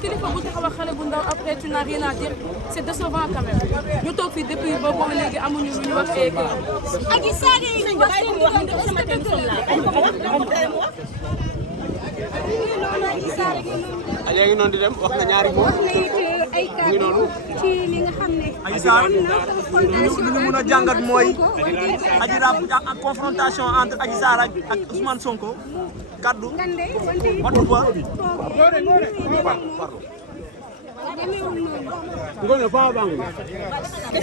kilifa bu taxaw ak xale bu ndaw après tu n'as rien à dire c'est décevant quand même ñu toog fii depuis boobu ba léegi amuñu lu ñu wax ak Adji Sarr yi ñu wax léegi noonu di dem wax nga ñaari moom ay kàddu ci li nga xam ne Adji Sarr lu ñu mën a jàngat mooy Adji Sarr ak confrontation entre Adji Sarr ak Ousmane Sonko kaddu watu fa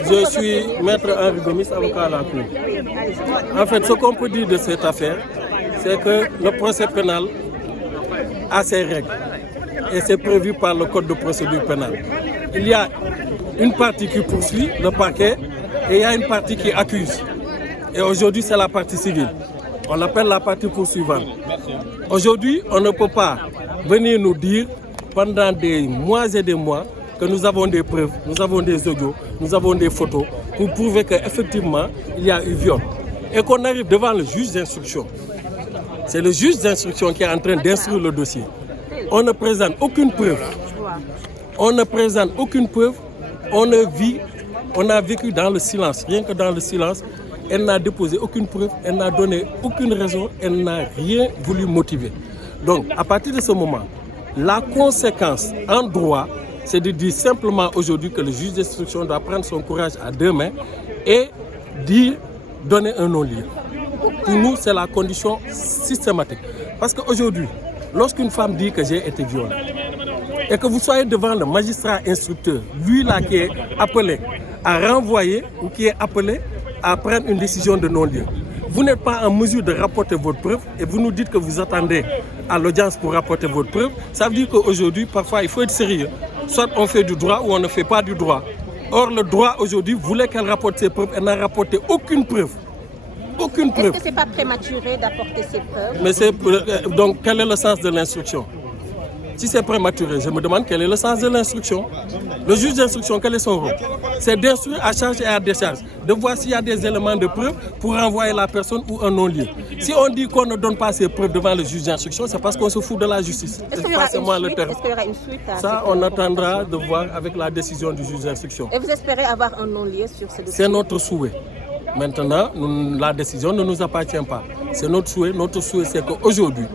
Je suis maître Henri Gomis, avocat à la Cour. En fait, ce qu'on peut dire de cette affaire, c'est que le procès pénal a ses règles et c'est prévu par le code de procédure pénale. Il y a une partie qui poursuit, le parquet, et il y a une partie qui accuse. Et aujourd'hui, c'est la partie civile. On l'appelle la partie poursuivante. Aujourd'hui, on ne peut pas venir nous dire pendant des mois et des mois que nous avons des preuves, nous avons des audios, nous avons des photos pour prouver qu'effectivement, il y a eu viol. Et qu'on arrive devant le juge d'instruction. C'est le juge d'instruction qui est en train d'instruire le dossier. On ne présente aucune preuve. On ne présente aucune preuve. On a vécu dans le silence, rien que dans le silence. Elle n'a déposé aucune preuve, elle n'a donné aucune raison, elle n'a rien voulu motiver. Donc, à partir de ce moment, la conséquence en droit, c'est de dire simplement aujourd'hui que le juge d'instruction doit prendre son courage à deux mains et donner un non-lieu. Pour nous, c'est la condition systématique. Parce qu'aujourd'hui, lorsqu'une femme dit que j'ai été violée, et que vous soyez devant le magistrat instructeur, lui là qui est appelé à renvoyer ou qui est appelé à prendre une décision de non-lieu. Vous n'êtes pas en mesure de rapporter votre preuve et vous nous dites que vous attendez à l'audience pour rapporter votre preuve. Ça veut dire qu'aujourd'hui, parfois, il faut être sérieux. Soit on fait du droit ou on ne fait pas du droit. Or, le droit aujourd'hui voulait qu'elle rapporte ses preuves. Elle n'a rapporté aucune preuve. Aucune preuve. Est-ce que ce n'est pas prématuré d'apporter ces preuves? Mais donc, quel est le sens de l'instruction? Si c'est prématuré, je me demande quel est le sens de l'instruction. Le juge d'instruction, quel est son rôle? C'est d'instruire à charge et à décharge, de voir s'il y a des éléments de preuve pour renvoyer la personne ou un non-lieu. Si on dit qu'on ne donne pas ces preuves devant le juge d'instruction, c'est parce qu'on se fout de la justice. Est-ce qu'il y aura une suite à ça, on attendra de voir avec la décision du juge d'instruction. Et vous espérez avoir un non-lieu sur ce dossier? C'est notre souhait. Maintenant, la décision ne nous appartient pas. C'est notre souhait. Notre souhait, c'est qu'aujourd'hui,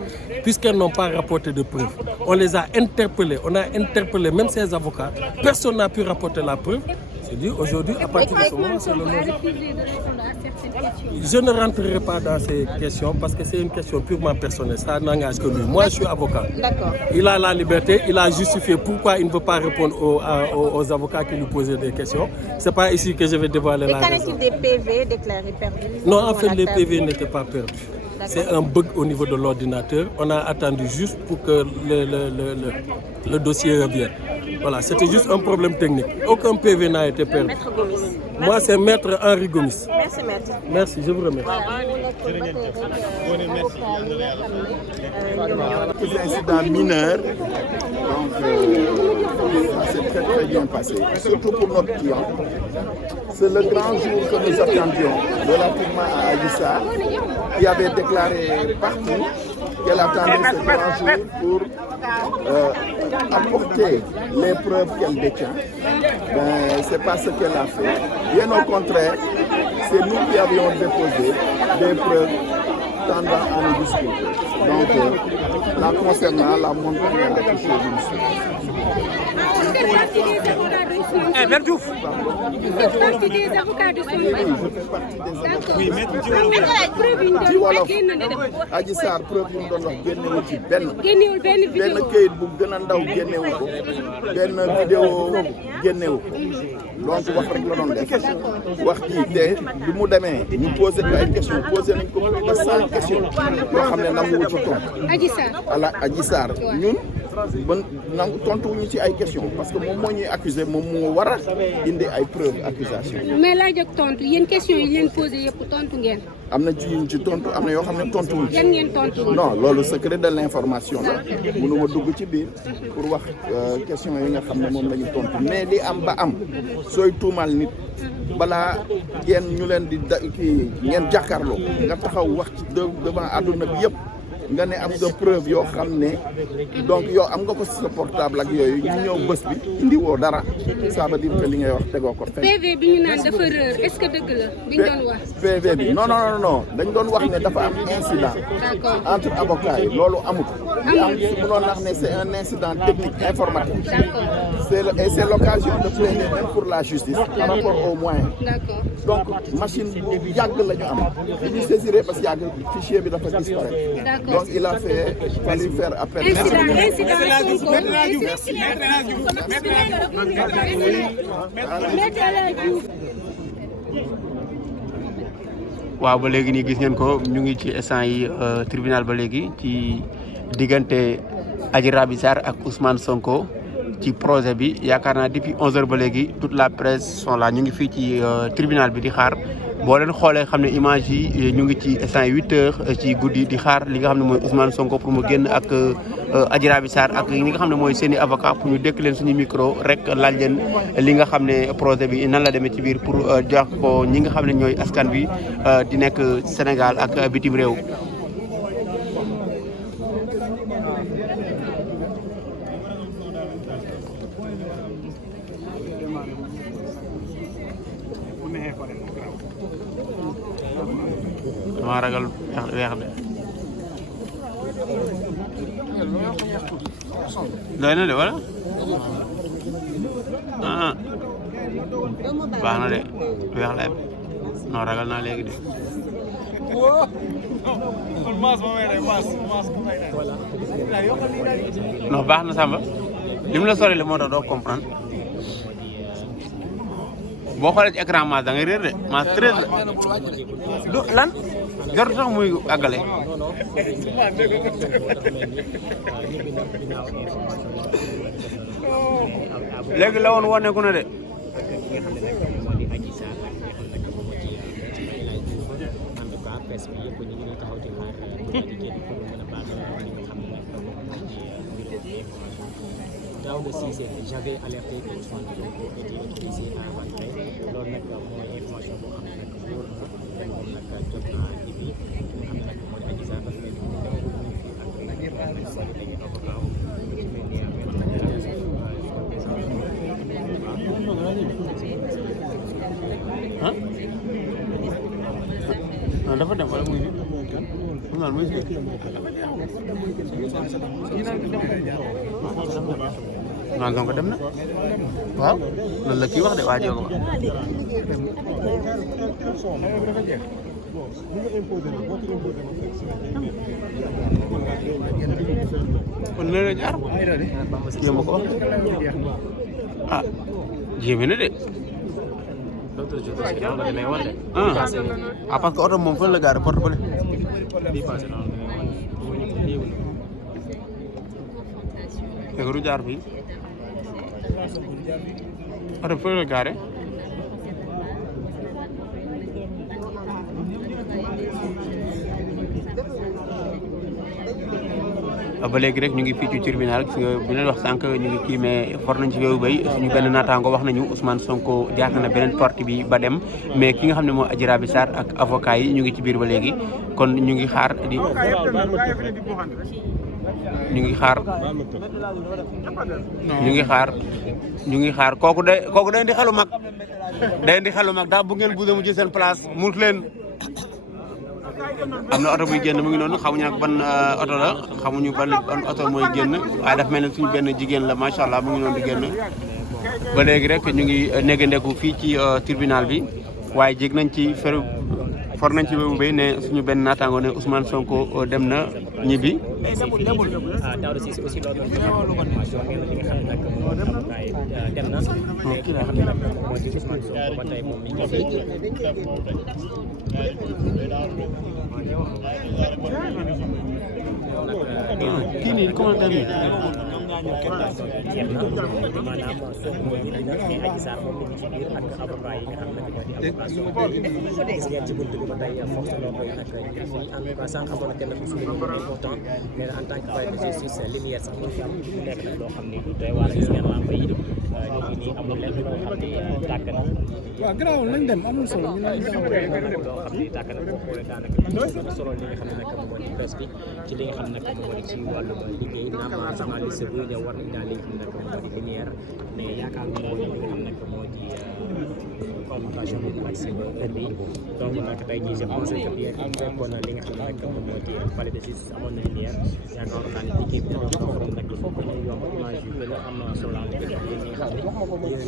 puisqu'elles n'ont pas rapporté de preuves, on les a interpellés. On a interpellé même ces avocats. Personne n'a pu rapporter la preuve. Je dis aujourd'hui, à partir de ce moment, c'est le non-lieu. Je ne rentrerai pas dans ces questions parce que c'est une question purement personnelle. Ça n'engage que lui. Moi, je suis avocat. Il a la liberté, il a justifié pourquoi il ne veut pas répondre aux avocats qui lui posaient des questions. Ce n'est pas ici que je vais dévoiler la raison. Et qu'en est-il des PV déclarés perdus? Non, en fait, les PV n'étaient pas perdus. C'est un bug au niveau de l'ordinateur. On a attendu juste pour que le dossier revienne. Voilà, c'était juste un problème technique. Aucun PV n'a été perdu. Maître Gomis. Moi, c'est Maître Henri Gomis. Merci, Maître. Merci, je vous remercie. Des incidents mineurs, donc ça s'est très très bien passé, surtout pour notre client. C'est le grand jour que nous attendions relativement à Adji Sarr, qui avait déclaré partout qu'elle attendait ce grand jour pour apporter les preuves qu'elle détient. Ben, ce n'est pas ce qu'elle a fait. Bien au contraire, c'est nous qui avions déposé des preuves tendant à nous disculper. Donc, là concernant la montagne à la touche Eh, Verdouf. Vous faites partie des avocats de son Oui, ci wolof Adji Sarr preuve yi mu doon wax génnewu ci benn këyit bu gën a ndaw génnewu ko benn vidéo génnewu ko donc wax rek la doon def wax ji te bi mu demee ñu posé ko ay questions posé nañ ko plus de 100 questions yoo xam ne nanguwu ci tontu Adji Sarr ñun ba nangu tontuwuñu ci ay questions parce que moom moo ñuy accusé moom moo war a indi ay preuves accusation. mais laaj ak tontu yéen questions yi leen posé yëpp tontu ngeen. am na ci yuñ ci tontu am na yoo xam ne tontuwuñ ci. yan ngeen tontu. non loolu secret de l'information la mënuma dugg ci biir pour wax question yi nga xam ne moom la ñu tontu mais li am ba am sooy tuumal nit balaa ngeen ñu leen di kii ngeen jàkkaarloo nga taxaw wax ci devant àdduna bi yëpp nga ne am nga preuve yoo xam ne donc yow am nga ko ci sa portable ak yooyu ñu ñëw bés bi indi woo dara ça veut dire que li ngay wax tegoo ko fenn. PV bi ñu naan dafa rër est-ce que dëgg la bi ñu doon wax. PV bi non dañ doon wax ne dafa am incident entre avocats yi loolu amul. li am su mënoon wax ne c'est un incident technique informatique. C'est l'occasion de plaider même pour la justice par rapport aux moyens. Donc machine bu yàgg la ñu am dañuy saisir parce que yàgg fichier bi dafa disparaître. Donc il a fallu faire appel. waaw ba léegi nii gis ngeen ko ñu ngi ci instant yi tribunal ba léegi ci diggante Adji Raby Sarr ak Ousmane Sonko ci projet bi yaakaar naa depuis 11h ba léegi toute la presse sont là ñu ngi fii ci tribunal bi di xaar boo leen xoolee xam ne image yi ñu ngi ci instant 8h ci guddi di xaar li nga xam ne mooy Ousmane Sonko pour mu génn ak Adji Raby Sarr ak ñi nga xam ne mooy seeni avocat pour ñu dékk leen suñu micro rek laaj leen li nga xam ne projet bi nan la demee ci biir pour jox ko ñi nga xam ne ñooy askan bi di nekk Sénégal ak bitim réew. dama ragal weex de doy na de wala baax na de weex la non ragal naa léegi de non baax na Samba li mu la sori le moo tax doo comprendre boo xoolee ci écran maas da ngay réer de maas 13 la du lan jarul sax muy àggale léegi la woon wane ku ne de Daouda Cissé j'avais alerté que Ousmane Sonko était autorisé à rentrer loolu nag mooy information boo xam ne nag wóor na moom nag jot naa indi nga xam ne nag moo di Adji Sarr parce que non dafa dem wala muy muy non donc dem na waaw loolu la kii wax de waa Diop wax kon nee na jaar jéem a ko wax ah jéeme na de ah parce que oto moom fan la gaare porte bële dëgg du jaar fii oto fan la gaare ba léegi rek ñu ngi fii ci tribunal bu leen wax sànq ñu ngi kii mais for nañ ci weewu bay suñu benn naataango wax nañu Ousmane Sonko jaar na beneen porte bi ba dem mais ki nga xam ne moo Adji Raby Sarr ak avocat yi ñu ngi ci biir ba léegi kon ñu ngi xaar di ñu ngi xaar kooku day indi xelu mag daa bu ngeen buuse mu ci seen place muut leen am na oto buy génn mu ngi noonu xamuñu nag ban oto la xamuñu ban oto mooy génn waaye daf mel ne suñu benn jigéen la macha allah mu ngi noonu di génn ba léegi rek ñu ngi négandeku fii ci tribunal bi waaye jég nañ ci for nañ ci wébu bay ne suñu benn naataango ne Ousmane Sonko dem na ñibbi. Daouda Cissé aussi loolu information li nga xam ne nag dem na mais ki nga xam ne nag moo di Ousmane Sonko ba tey moom mi ngi fi kii nii commentaire yi jeex na maanaam Sonko moo ñu nag mais Adji Sarr moom mi ngi ci biir ak avocat yi nga xam ne ñoo di avocat Sonko gis ngeen ci buntu bi ba tey force l'ordre yi nag ñu ngi fi en tout cas sànq amoon na kenn ku souligné lu important mais en tant que palais de justice lumière sax mu fi am nekk na loo xam ni doy waar gis ngeen lamp yi léegi nii amul lenn loo xam ne tàkk na. waaw garaawul nañ dem amul solo ñu naan loo xam ne tàkk na boo xoolee daanaka li solo li nga xam ne nag moom moo di presse bi ci li nga xam ne nag moom moo di ci wàllum liggéey naam journaliste bu ñëw war na daal li nga xam ne nag moom moo di lumière mais yaakaar naa ne li nga xam ne nag moo di convocation bi ak si heure bi donc nag tey jii je pense que bien fekkoon na li nga xam ne nag moom moo di palais de justice amoon na lumière yaakaar naa ne liggéey bi dina ko nag il faut que ñu yomb image yu gën a am solo li nga xam ne